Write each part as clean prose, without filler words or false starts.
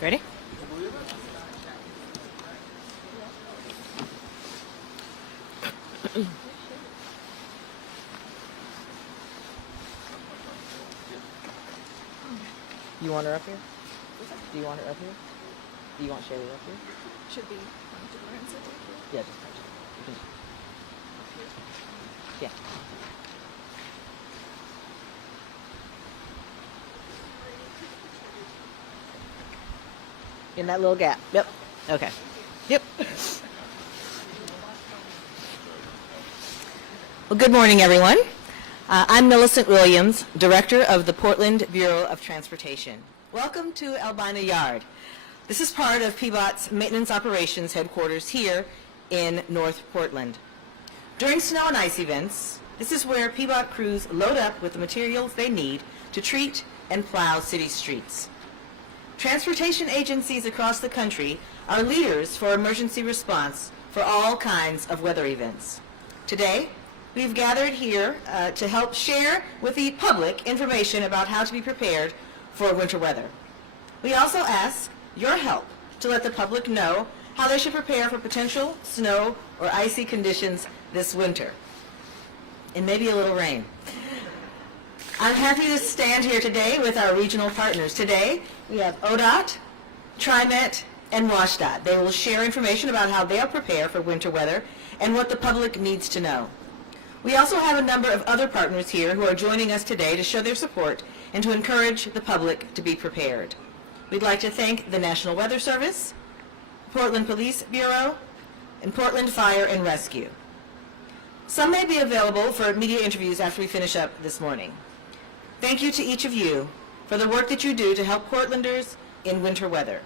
Ready? You want her up here? Do you want her up here? Do you want Sherry up here? Should be Yeah, just touch it. Yeah. In that little gap. Yep. Okay. Yep. Well, good morning, everyone. I'm Millicent Williams, Director of the Portland Bureau of Transportation. Welcome to Albina Yard. This is part of PBOT's Maintenance Operations Headquarters here in North Portland. During snow and ice events, this is where PBOT crews load up with the materials they need to treat and plow city streets. Transportation agencies across the country are leaders for emergency response for all kinds of weather events. Today, we've gathered here to help share with the public information about how to be prepared for winter weather. We also ask your help to let the public know how they should prepare for potential snow or icy conditions this winter, and maybe a little rain. I'm happy to stand here today with our regional partners. Today, we have ODOT, TriMet, and WashDOT. They will share information about how they'll prepare for winter weather and what the public needs to know. We also have a number of other partners here who are joining us today to show their support and to encourage the public to be prepared. We'd like to thank the National Weather Service, Portland Police Bureau, and Portland Fire and Rescue. Some may be available for media interviews after we finish up this morning. Thank you to each of you for the work that you do to help Portlanders in winter weather.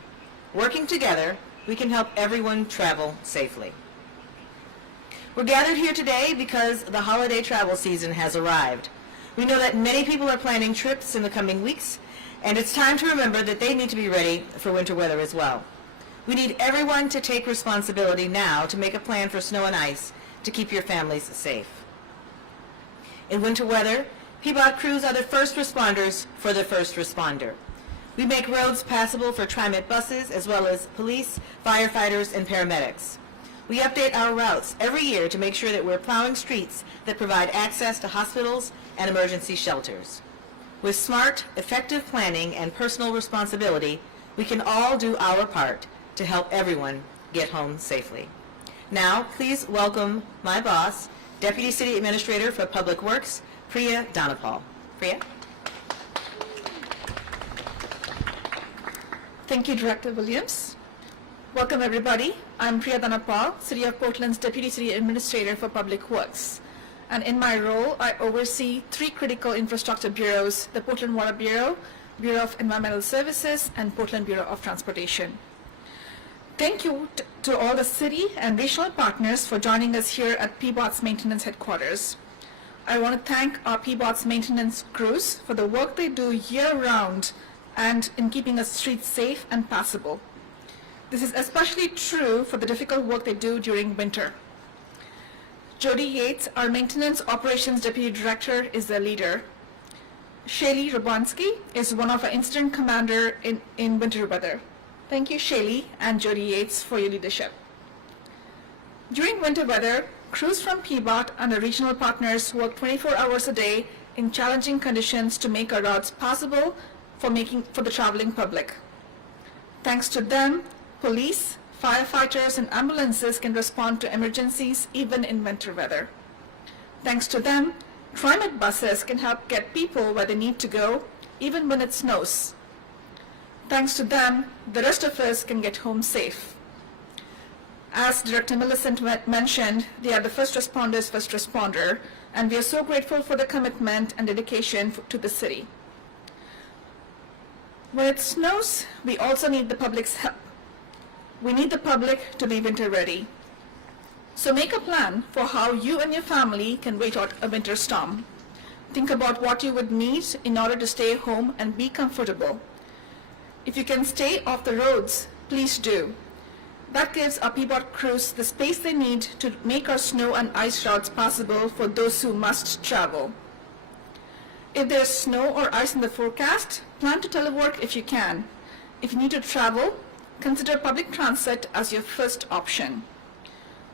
Working together, we can help everyone travel safely. We're gathered here today because the holiday travel season has arrived. We know that many people are planning trips in the coming weeks, and it's time to remember that they need to be ready for winter weather as well. We need everyone to take responsibility now to make a plan for snow and ice to keep your families safe. In winter weather, PBOT crews are the first responders for the first responder. We make roads passable for TriMet buses as well as police, firefighters, and paramedics. We update our routes every year to make sure that we're plowing streets that provide access to hospitals and emergency shelters. With smart, effective planning and personal responsibility, we can all do our part to help everyone get home safely. Now, please welcome my boss, Deputy City Administrator for Public Works, Priya Dhanapal. Priya? Thank you, Director Williams. Welcome, everybody. I'm Priya Dhanapal, City of Portland's Deputy City Administrator for Public Works. And in my role, I oversee three critical infrastructure bureaus: the Portland Water Bureau, Bureau of Environmental Services, and Portland Bureau of Transportation. Thank you to all the city and regional partners for joining us here at PBOT's Maintenance Headquarters. I want to thank our PBOT's maintenance crews for the work they do year-round and in keeping our streets safe and passable. This is especially true for the difficult work they do during winter. Jody Yates, our Maintenance Operations Deputy Director, is the leader. Shaylee Robansky is one of our incident commander in winter weather. Thank you, Shaylee and Jody Yates, for your leadership. During winter weather, crews from PBOT and our regional partners work 24 hours a day in challenging conditions to make our routes passable for the traveling public. Thanks to them, police, firefighters, and ambulances can respond to emergencies even in winter weather. Thanks to them, TriMet buses can help get people where they need to go even when it snows. Thanks to them, the rest of us can get home safe. As Director Millicent mentioned, they are the first responders' first responder, and we are so grateful for the commitment and dedication to the city. When it snows, we also need the public's help. We need the public to be winter ready. So make a plan for how you and your family can wait out a winter storm. Think about what you would need in order to stay home and be comfortable. If you can stay off the roads, please do. That gives our PBOT crews the space they need to make our snow and ice routes possible for those who must travel. If there's snow or ice in the forecast, plan to telework if you can. If you need to travel, consider public transit as your first option.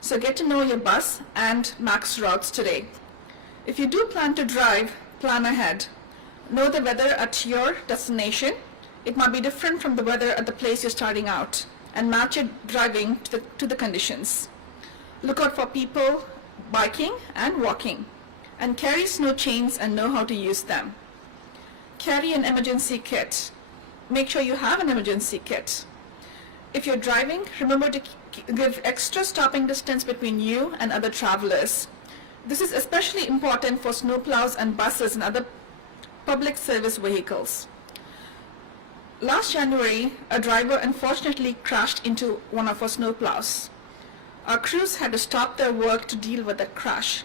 So get to know your bus and MAX routes today. If you do plan to drive, plan ahead. Know the weather at your destination. It might be different from the weather at the place you're starting out, and match your driving to the conditions. Look out for people biking and walking, and carry snow chains and know how to use them. Carry an emergency kit. Make sure you have an emergency kit. If you're driving, remember to give extra stopping distance between you and other travelers. This is especially important for snowplows and buses and other public service vehicles. Last January, a driver unfortunately crashed into one of our snowplows. Our crews had to stop their work to deal with the crash,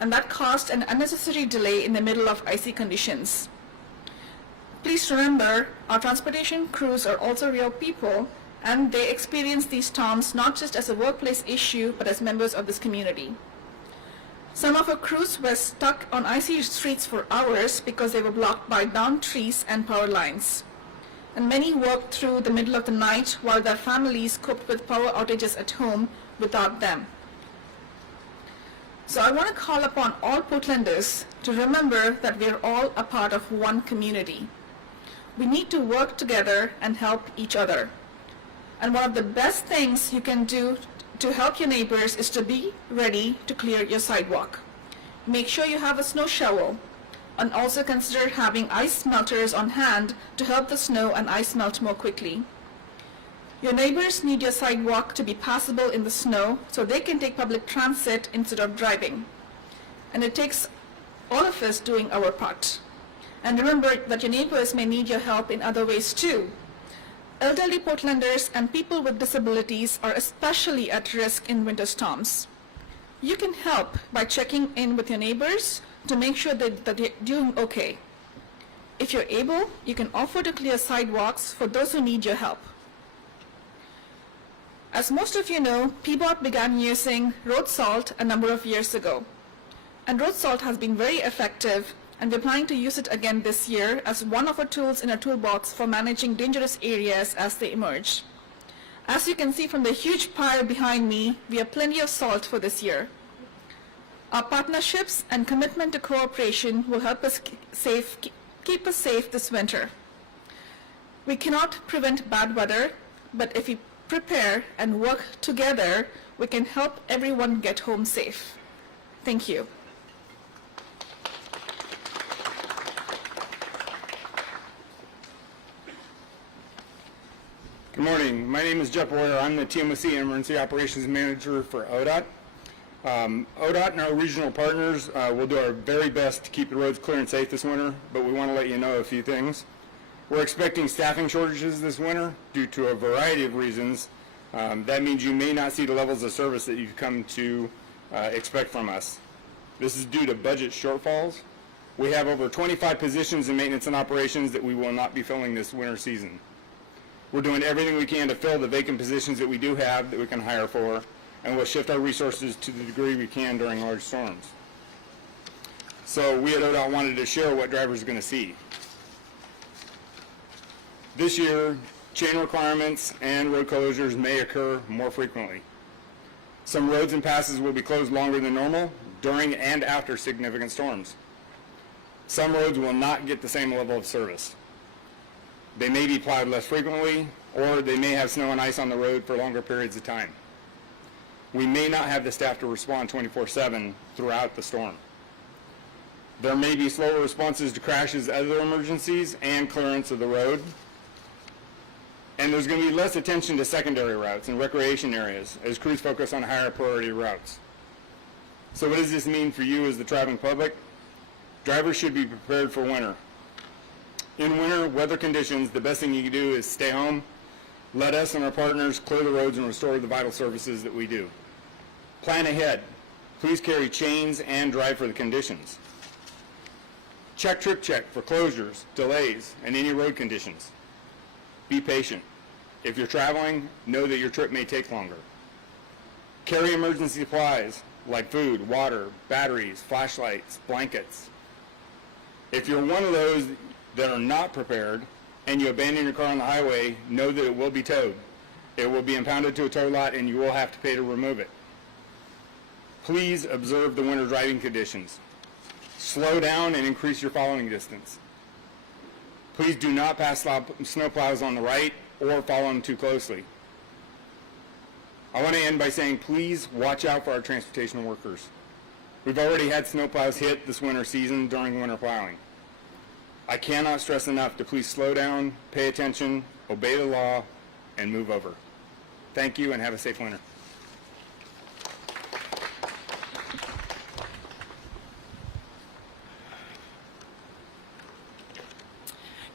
and that caused an unnecessary delay in the middle of icy conditions. Please remember, our transportation crews are also real people, and they experience these storms not just as a workplace issue, but as members of this community. Some of our crews were stuck on icy streets for hours because they were blocked by downed trees and power lines. And many worked through the middle of the night while their families coped with power outages at home without them. So I want to call upon all Portlanders to remember that we are all a part of one community. We need to work together and help each other. And one of the best things you can do to help your neighbors is to be ready to clear your sidewalk. Make sure you have a snow shovel, and also consider having ice melters on hand to help the snow and ice melt more quickly. Your neighbors need your sidewalk to be passable in the snow so they can take public transit instead of driving. And it takes all of us doing our part. And remember that your neighbors may need your help in other ways too. Elderly Portlanders and people with disabilities are especially at risk in winter storms. You can help by checking in with your neighbors to make sure that they're doing okay. If you're able, you can offer to clear sidewalks for those who need your help. As most of you know, PBOT began using road salt a number of years ago. And road salt has been very effective, and we're planning to use it again this year as one of our tools in our toolbox for managing dangerous areas as they emerge. As you can see from the huge pile behind me, we have plenty of salt for this year. Our partnerships and commitment to cooperation will help us keep us safe this winter. We cannot prevent bad weather, but if we prepare and work together, we can help everyone get home safe. Thank you. Good morning. My name is Jeff Royer. I'm the TMOC Emergency Operations Manager for ODOT. ODOT and our regional partners will do our very best to keep the roads clear and safe this winter, but we want to let you know a few things. We're expecting staffing shortages this winter due to a variety of reasons. That means you may not see the levels of service that you've come to expect from us. This is due to budget shortfalls. We have over 25 positions in maintenance and operations that we will not be filling this winter season. We're doing everything we can to fill the vacant positions that we do have that we can hire for, and we'll shift our resources to the degree we can during large storms. So we at ODOT wanted to share what drivers are going to see. This year, chain requirements and road closures may occur more frequently. Some roads and passes will be closed longer than normal during and after significant storms. Some roads will not get the same level of service. They may be plowed less frequently, or they may have snow and ice on the road for longer periods of time. We may not have the staff to respond 24/7 throughout the storm. There may be slower responses to crashes, other emergencies, and clearance of the road. And there's going to be less attention to secondary routes and recreation areas as crews focus on higher priority routes. So what does this mean for you as the traveling public? Drivers should be prepared for winter. In winter weather conditions, the best thing you can do is stay home, let us and our partners clear the roads and restore the vital services that we do. Plan ahead. Please carry chains and drive for the conditions. Check trip check for closures, delays, and any road conditions. Be patient. If you're traveling, know that your trip may take longer. Carry emergency supplies like food, water, batteries, flashlights, blankets. If you're one of those that are not prepared and you abandon your car on the highway, know that it will be towed. It will be impounded to a tow lot and you will have to pay to remove it. Please observe the winter driving conditions. Slow down and increase your following distance. Please do not pass snowplows on the right or follow them too closely. I want to end by saying please watch out for our transportation workers. We've already had snowplows hit this winter season during winter plowing. I cannot stress enough to please slow down, pay attention, obey the law, and move over. Thank you and have a safe winter.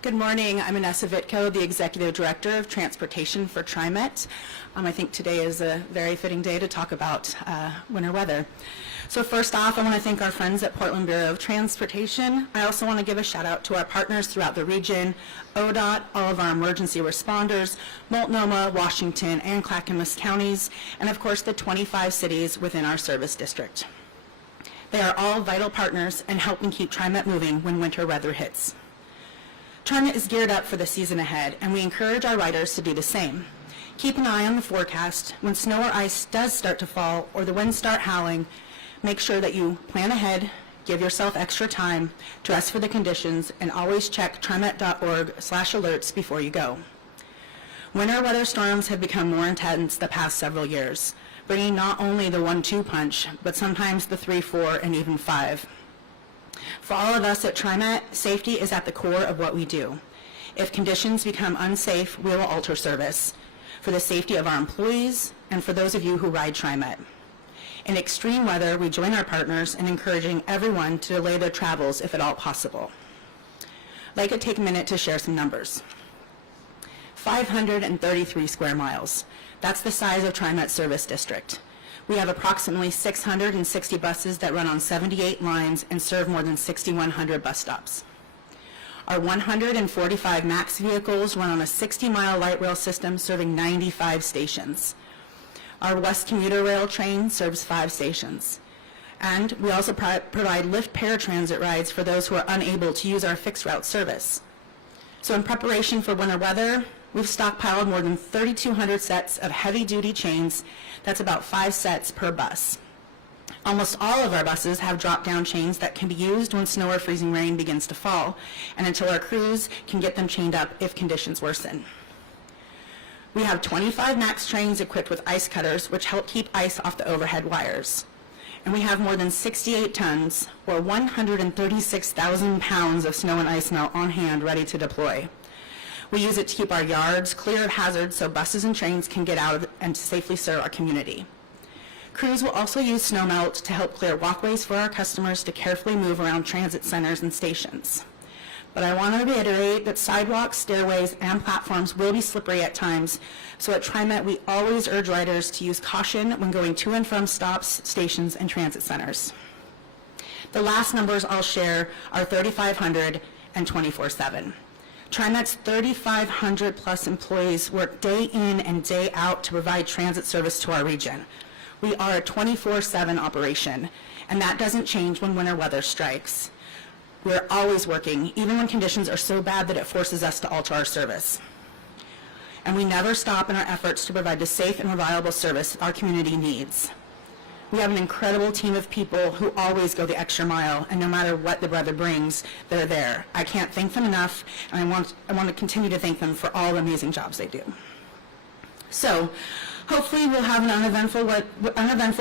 Good morning. I'm Inessa Vitko, the Executive Director of Transportation for TriMet. I think today is a very fitting day to talk about winter weather. So first off, I want to thank our friends at Portland Bureau of Transportation. I also want to give a shout out to our partners throughout the region, ODOT, all of our emergency responders, Multnomah, Washington, and Clackamas counties, and of course the 25 cities within our service district. They are all vital partners in helping keep TriMet moving when winter weather hits. TriMet is geared up for the season ahead, and we encourage our riders to do the same. Keep an eye on the forecast. When snow or ice does start to fall or the winds start howling, make sure that you plan ahead, give yourself extra time, dress for the conditions, and always check trimet.org/alerts before you go. Winter weather storms have become more intense the past several years, bringing not only the 1-2 punch, but sometimes the 3, 4, and even 5. For all of us at TriMet, safety is at the core of what we do. If conditions become unsafe, we will alter service for the safety of our employees and for those of you who ride TriMet. In extreme weather, we join our partners in encouraging everyone to delay their travels if at all possible. I'd like to take a minute to share some numbers. 533 square miles. That's the size of TriMet's service district. We have approximately 660 buses that run on 78 lines and serve more than 6,100 bus stops. Our 145 MAX vehicles run on a 60-mile light rail system serving 95 stations. Our West Commuter Rail train serves 5 stations. And we also provide Lyft paratransit rides for those who are unable to use our fixed route service. So in preparation for winter weather, we've stockpiled more than 3,200 sets of heavy-duty chains. That's about 5 sets per bus. Almost all of our buses have drop-down chains that can be used when snow or freezing rain begins to fall, and until our crews can get them chained up if conditions worsen. We have 25 MAX trains equipped with ice cutters, which help keep ice off the overhead wires. And we have more than 68 tons, or 136,000 pounds of snow and ice melt on hand ready to deploy. We use it to keep our yards clear of hazards so buses and trains can get out and safely serve our community. Crews will also use snow melt to help clear walkways for our customers to carefully move around transit centers and stations. But I want to reiterate that sidewalks, stairways, and platforms will be slippery at times, so at TriMet we always urge riders to use caution when going to and from stops, stations, and transit centers. The last numbers I'll share are 3,500 and 24/7. TriMet's 3,500 plus employees work day in and day out to provide transit service to our region. We are a 24/7 operation, and that doesn't change when winter weather strikes. We're always working, even when conditions are so bad that it forces us to alter our service. And we never stop in our efforts to provide the safe and reliable service our community needs. We have an incredible team of people who always go the extra mile, and no matter what the weather brings, they're there. I can't thank them enough, and I want to continue to thank them for all the amazing jobs they do. So, hopefully we'll have an uneventful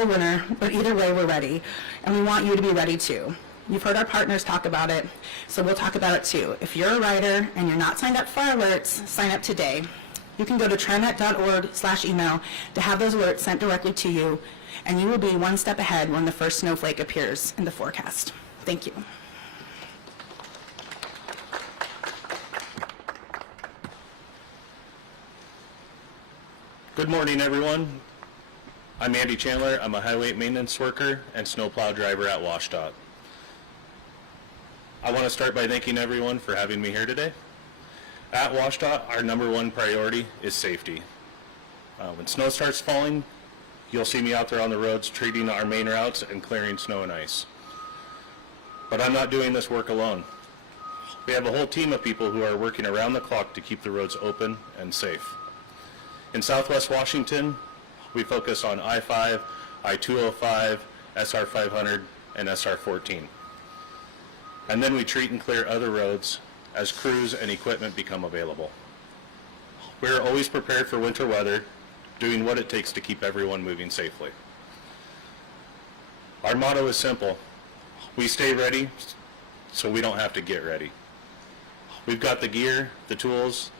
winter, but either way we're ready, and we want you to be ready too. You've heard our partners talk about it, so we'll talk about it too. If you're a rider and you're not signed up for our alerts, sign up today. You can go to trimet.org/email to have those alerts sent directly to you, and you will be one step ahead when the first snowflake appears in the forecast. Thank you. Good morning, everyone. I'm Andy Chandler. I'm a highway maintenance worker and snowplow driver at WashDOT. I want to start by thanking everyone for having me here today. At WashDOT, our number one priority is safety. When snow starts falling, you'll see me out there on the roads treating our main routes and clearing snow and ice. But I'm not doing this work alone. We have a whole team of people who are working around the clock to keep the roads open and safe. In Southwest Washington, we focus on I-5, I-205, SR 500, and SR 14. And then we treat and clear other roads as crews and equipment become available. We are always prepared for winter weather, doing what it takes to keep everyone moving safely. Our motto is simple. We stay ready so we don't have to get ready. We've got the gear, the tools,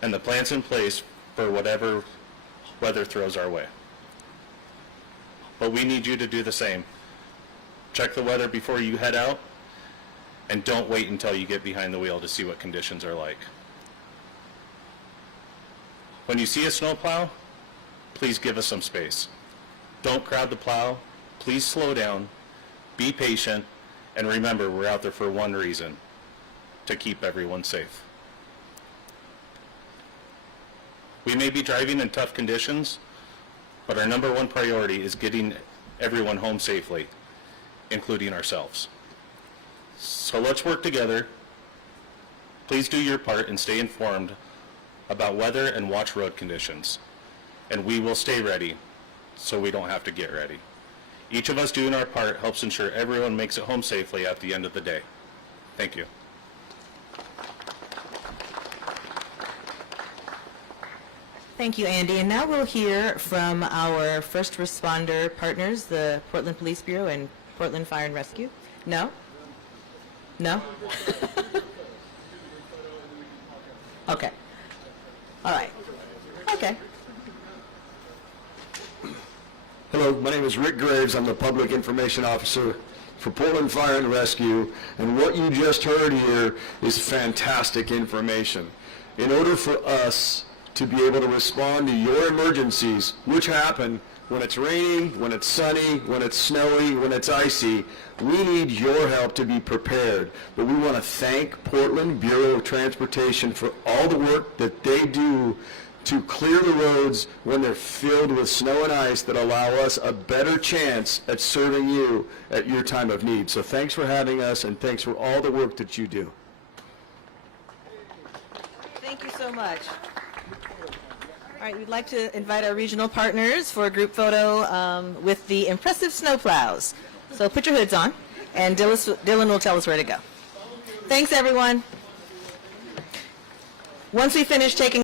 and the plans in place for whatever weather throws our way. But we need you to do the same. Check the weather before you head out, and don't wait until you get behind the wheel to see what conditions are like. When you see a snowplow, please give us some space. Don't crowd the plow. Please slow down, be patient, and remember we're out there for one reason, to keep everyone safe. We may be driving in tough conditions, but our number one priority is getting everyone home safely, including ourselves. So let's work together. Please do your part and stay informed about weather and watch road conditions. And we will stay ready so we don't have to get ready. Each of us doing our part helps ensure everyone makes it home safely at the end of the day. Thank you. Thank you, Andy. And now we'll hear from our first responder partners, the Portland Police Bureau and Portland Fire and Rescue. No? No? Okay. All right. Okay. Hello, my name is Rick Graves. I'm the Public Information Officer for Portland Fire and Rescue, and what you just heard here is fantastic information. In order for us to be able to respond to your emergencies, which happen when it's raining, when it's sunny, when it's snowy, when it's icy, we need your help to be prepared. But we want to thank Portland Bureau of Transportation for all the work that they do to clear the roads when they're filled with snow and ice that allow us a better chance at serving you at your time of need. So thanks for having us, and thanks for all the work that you do. Thank you so much. All right, we'd like to invite our regional partners for a group photo with the impressive snowplows. So put your hoods on, and Dylan will tell us where to go. Thanks, everyone. Once we finish taking